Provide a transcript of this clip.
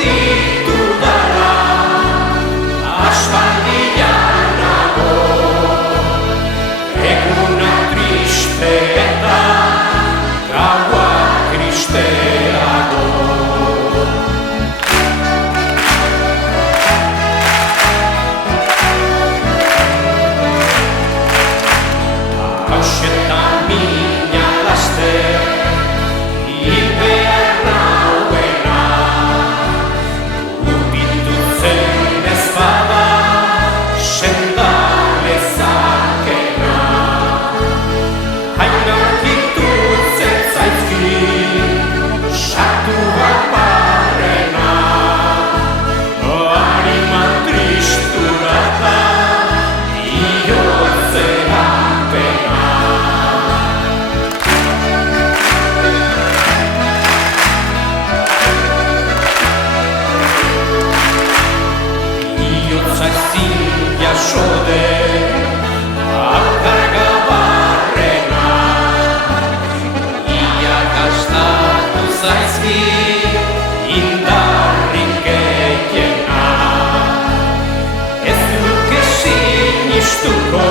ditudala, aspaldian nago, eguna triste eta gaua tristeago. Hauxetan mina laster, hil behar nauena, upitu zen ez bada, senda lezakena. Hain aurkitutzen zaizki, sartu bat barrena, hariman tristura da, bihotzera pena. Bihotza ezin jasode, alkarga barrena, ia gastatu zaizki, indarrik gehiena. Ez duk ezin istuko,